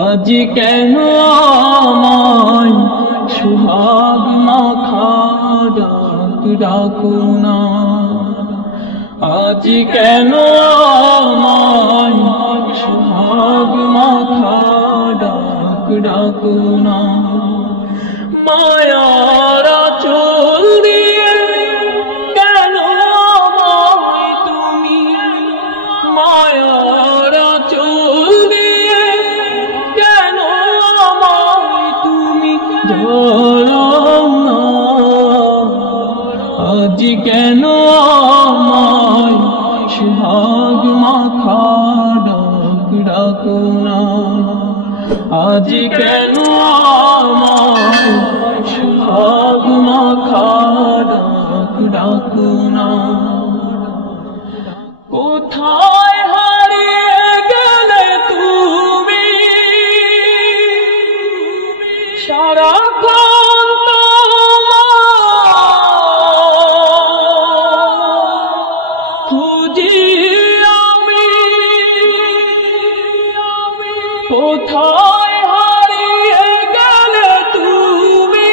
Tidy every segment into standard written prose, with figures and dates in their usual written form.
আজ কেন আমায় সোহাগ মাখা ডাক ডাকো না, আজ কেন আমায় সোহাগ মাখা ডাক ডাকো না। মায়ার আঁচল দিয়ে কেন আমায় তুমি, মায়ার আঁচল দিয়ে কেন আমায় তুমি ধরো না, আজ কেন আমায় সোহাগ মাখা ডাক ডাকো না, আজ কেন আমায় সোহাগ মাখা ডাক ডাকো না। কোথায় হারিয়ে গেলে তুমি, সারাক্ষণ খুঁজি আমি, কোথায় হারিয়ে গেলে তুমি,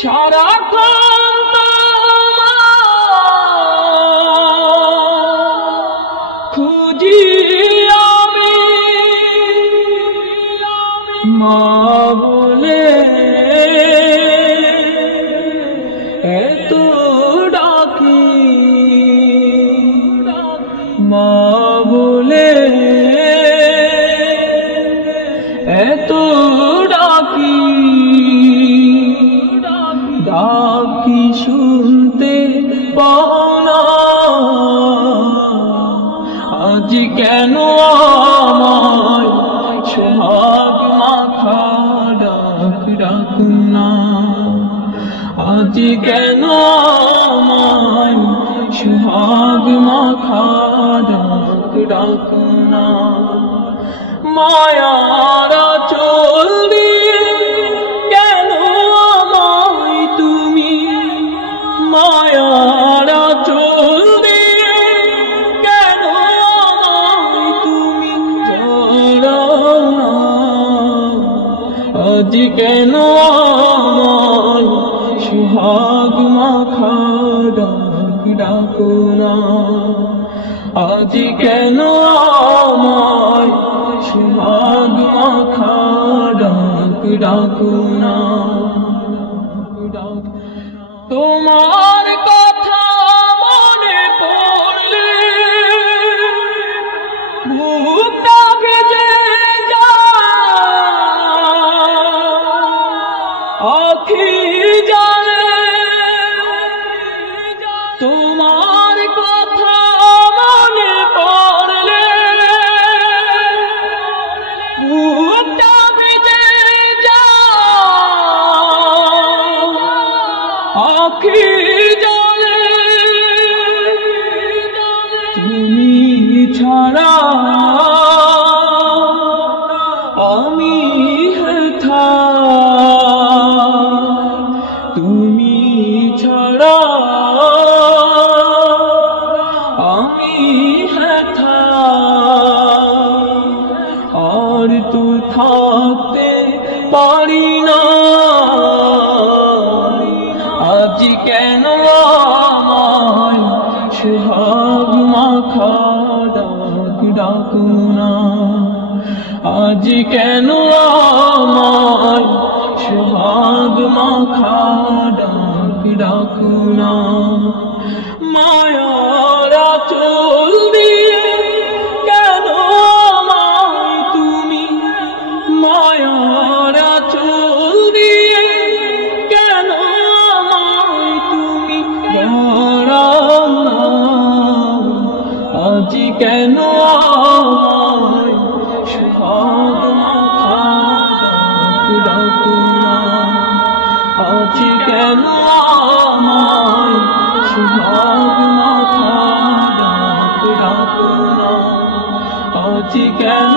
সারাক্ষণ খুঁজি আমি। মা বলে এত ডাকি, মা বলে এত ডাকি, ডাকি শুনতে পাও না, আজ কেন আমায় সোহাগ মাখা ডাক ডাকো না, আজ কেন আমায় সোহাগ মাখা ডাক ডাকো না। মায়ার আঁচল দিয়ে কেন আমায় তুমি, মায়ার আঁচল দিয়ে কেন আমায় তুমি ধরো না, আজ কেন আমায় সোহাগ মাখা ডাক ডাকো না, আজ কেন আমায় সোহাগ মাখা ডাক ডাকো না। তোমার কথা মনে পড়লে বুকটা ভেজে যায়, আখি জলে তোমার কথা মনে পড়লে বুকটা ভেজে যায়, আখি জলে তুমি ছাড়া আমি হেথা, তুমি ছাড়া আমি হেথা, আর তো থাকতে পারি না, আজ কেন আমায় সোহাগ মাখা ডাক ডাকো না, আজ কেন আমায় সোহাগ মাখা ডাক ডাকো না। মায়ার আঁচল দিয়ে কেন আমায় তুমি, মায়ার আঁচল দিয়ে কেন আমায় তুমি ধরো না, আজ কেন আমায় সোহাগ মাখা ডাক ডাকো না, আজ কেন আমায় সোহাগ মাখা ডাক ডাকো না, আজ কেন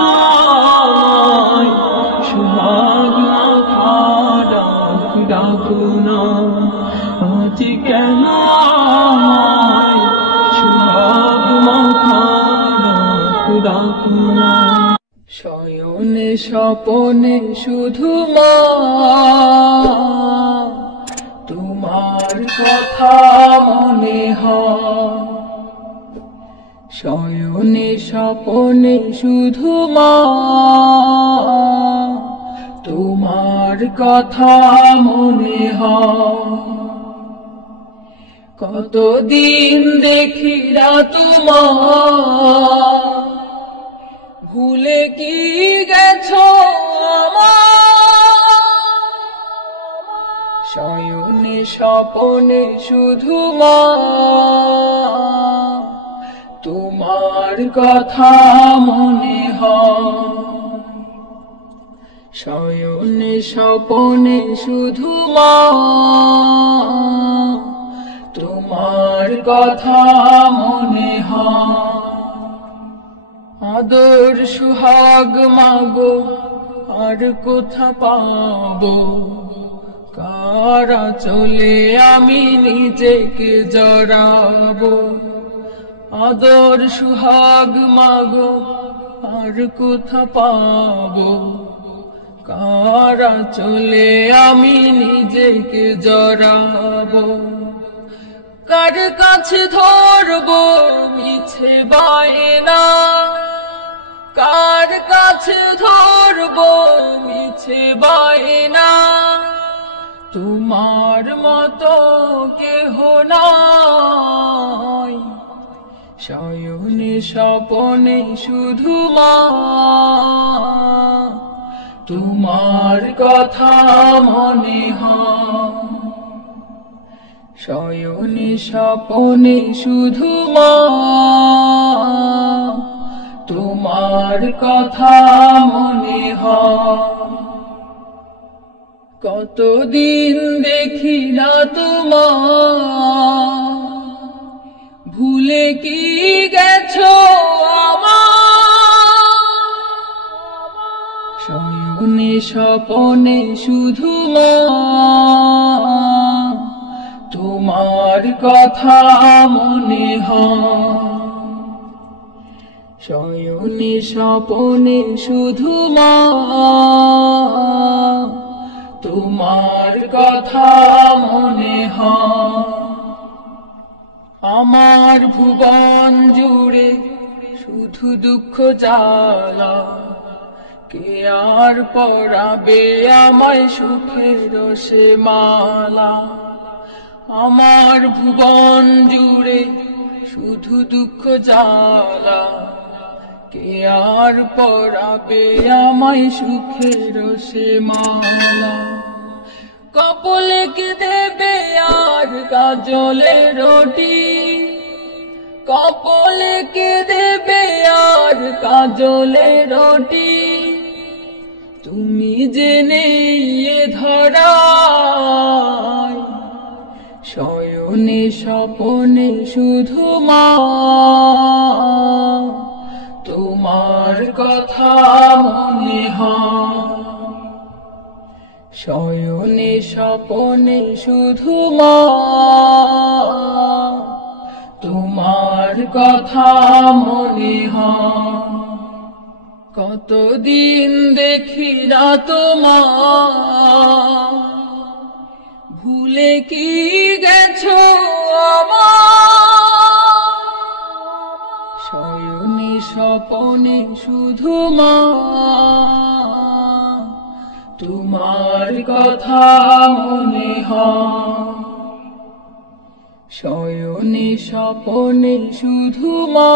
আমায় সোহাগ মাখা ডাক ডাকো না, আজ কেন আমায় সোহাগ মাখা ডাক ডাকো না। শয়নে স্বপনে শুধু মা তোমার কথা মনে হয়। শয়নে স্বপনে শুধু মা তোমার কথা মনে হয়। কতদিন দেখি না তোমার, ভুলে কি গেছো আমার। শয়নে স্বপনে শুধু মা তোমার কথা মনে হয়। শয়নে স্বপনে শুধু মা তোমার কথা মনে হয়। আদর সুহাগ মাগো আর কোথা পাবো, কারা চলে আমি নিজেকে জড়াবো। আদর সুহাগ মাগো আর কোথা পাবো, কারা চলে আমি নিজেকে জড়াবো। কার কাছে ধরবো মিছে বায়না, কার কাছে ধরবো মিছে বায়না। তোমার মতো কেহ নাই। শয়নে স্বপনে শুধু মা তোমার কথা মনে হয়। শয়নে স্বপনে শুধু মা তোমার কথা মনে হয়। কতদিন দেখি না তোমার, ভুলে কি গেছো আমার। শয়নে স্বপনে শুধু মা তোমার কথা মনে হয়। শয়নে স্বপনে শুধু মা তোমার কথা মনে হয়। আমার ভুবন জুড়ে শুধু দুঃখ জ্বালা, কে আর পরাবে আমায় সুখের সে মালা। আমার ভুবন জুড়ে শুধু দুঃখ জ্বালা, কে আর পরাবে আমায় সুখের সে মালা। কপালে কে দেবে আর কাজলে রুটি, কপালে কে দেবে আর কাজলে রুটি। তুমি জেনে এ ধরায়, শয়নে স্বপনে শুধু মা তোমার কথা মনে হয়। শয়নে স্বপনে শুধু মা তোমার কথা মনে হয়। কতদিন দেখি না তোমার, ভুলে কি গেছো আমার। শয়নে স্বপনে শুধু মা তোমার কথা মনে হয়। শয়নে স্বপনে শুধু মা